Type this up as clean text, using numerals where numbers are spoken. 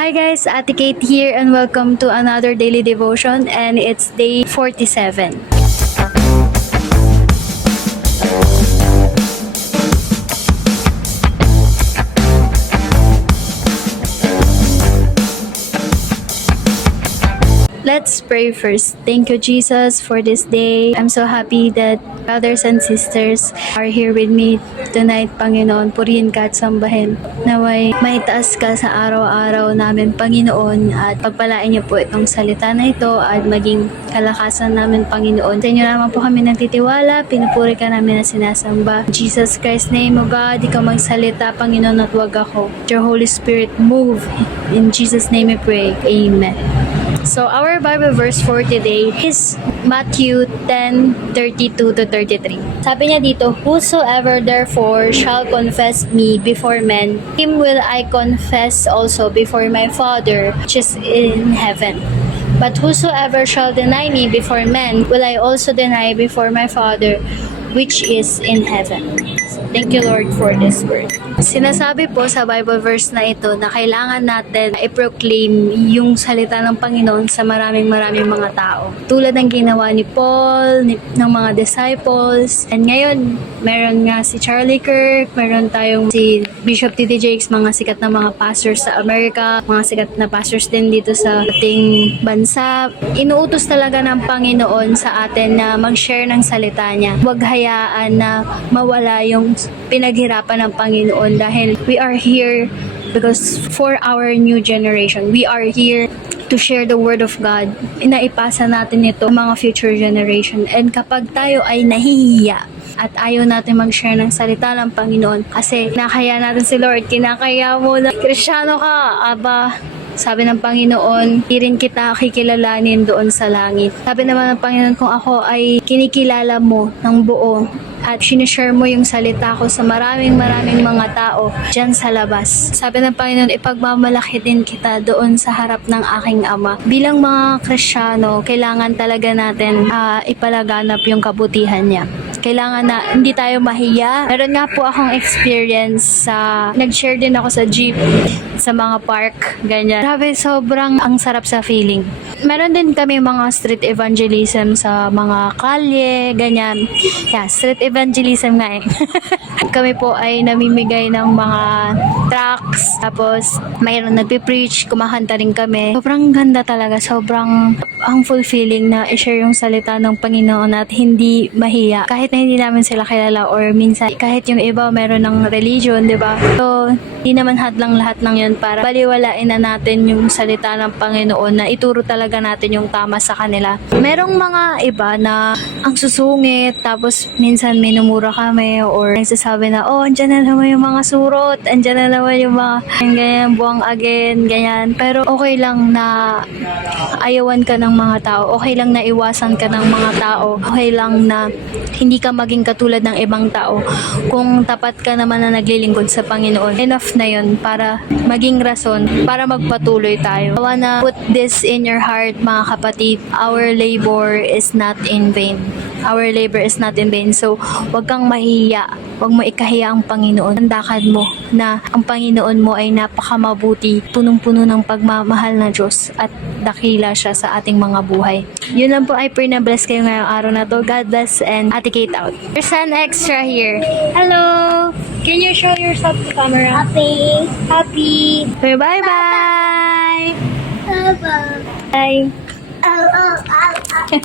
Hi guys, Ate Kate here and welcome to another daily devotion and it's day 47. Let's pray first. Thank you, Jesus, for this day. I'm so happy that brothers and sisters are here with me tonight, Panginoon. Purihin ka at sambahin. Naway maitaas ka sa araw-araw namin, Panginoon, at pagpalain niyo po itong salita na ito at maging kalakasan namin, Panginoon. Sa inyo naman po kami nagtitiwala, pinupuri ka namin na sinasamba. In Jesus Christ's name, O God, ikaw magsalita, Panginoon, at wag ako. Your Holy Spirit, move. In Jesus' name we pray. Amen. So our Bible verse for today is Matthew 10:32 to 33. Sabi niya dito, "Whosoever therefore shall confess me before men, him will I confess also before my Father which is in heaven. But whosoever shall deny me before men, will I also deny before my Father which is in heaven." Thank you, Lord, for this word. Sinasabi po sa Bible verse na ito na kailangan natin i-proclaim yung salita ng Panginoon sa maraming mga tao. Tulad ng ginawa ni Paul, ng mga disciples. And ngayon, meron nga si Charlie Kirk, meron tayong si Bishop T.D. Jakes, mga sikat na mga pastors sa Amerika, mga sikat na pastors din dito sa ating bansa. Inuutos talaga ng Panginoon sa atin na mag-share ng salita niya. Huwag hayaan na mawala yung pinaghirapan ng Panginoon dahil we are here because for our new generation. We are here to share the word of God. Inaipasa natin ito sa mga future generation. And kapag tayo ay nahihiya at ayaw natin mag-share ng salita ng Panginoon kasi kinakaya natin si Lord, kinakaya mo na Kristiyano ka, aba, sabi ng Panginoon, di rin kita kikilalanin doon sa langit. Sabi naman ng Panginoon, kung ako ay kinikilala mo ng buo at sinishare mo yung salita ko sa maraming mga tao dyan sa labas. Sabi ng Panginoon, ipagmamalaki din kita doon sa harap ng aking Ama. Bilang mga Kristiyano, kailangan talaga natin ipalaganap yung kabutihan niya. Kailangan na hindi tayo mahiya. Meron nga po akong experience sa nag-share din ako sa jeep sa mga park, ganyan. Grabe, sobrang ang sarap sa feeling. Meron din kami mga street evangelism sa mga kalye, ganyan. Yeah, street evangelism nga eh. Kami po ay namimigay ng mga tracts, tapos mayroon nagpipreach, kumakanta rin kami. Sobrang ganda talaga, sobrang ang fulfilling na i-share yung salita ng Panginoon at hindi mahiya. Kahit na hindi namin sila kilala or minsan kahit yung iba meron ng religion, di ba? So, hindi naman hadlang lahat ng yun para baliwalain na natin yung salita ng Panginoon na ituro talaga natin yung tama sa kanila. Merong mga iba na ang susungit, tapos minsan minumura kami or nagsasabi na, oh, andyan na naman yung mga surot, andyan na naman yung mga ganyan, buwang again, ganyan. Pero okay lang na ayawan ka ng mga tao, okay lang na iwasan ka ng mga tao, okay lang na hindi ka maging katulad ng ibang tao. Kung tapat ka naman na naglilingkod sa Panginoon, enough na yun para maging rason para magpatuloy tayo. I wanna put this in your heart, mga kapatid. Our labor is not in vain. Our labor is not in vain. So, wag kang mahiya. Wag mo ikahiya ang Panginoon. Tandaan mo na ang Panginoon mo ay napakamabuti, punong-puno ng pagmamahal na Diyos at dakila siya sa ating mga buhay. Yun lang po, I pray na bless kayo ngayong araw na to. God bless and Ate Kate out. There's an extra here. Hello! Can you show yourself to camera? Happy. Happy! Bye-bye! Bye! Bye. Bye! Oh, oh, oh, oh.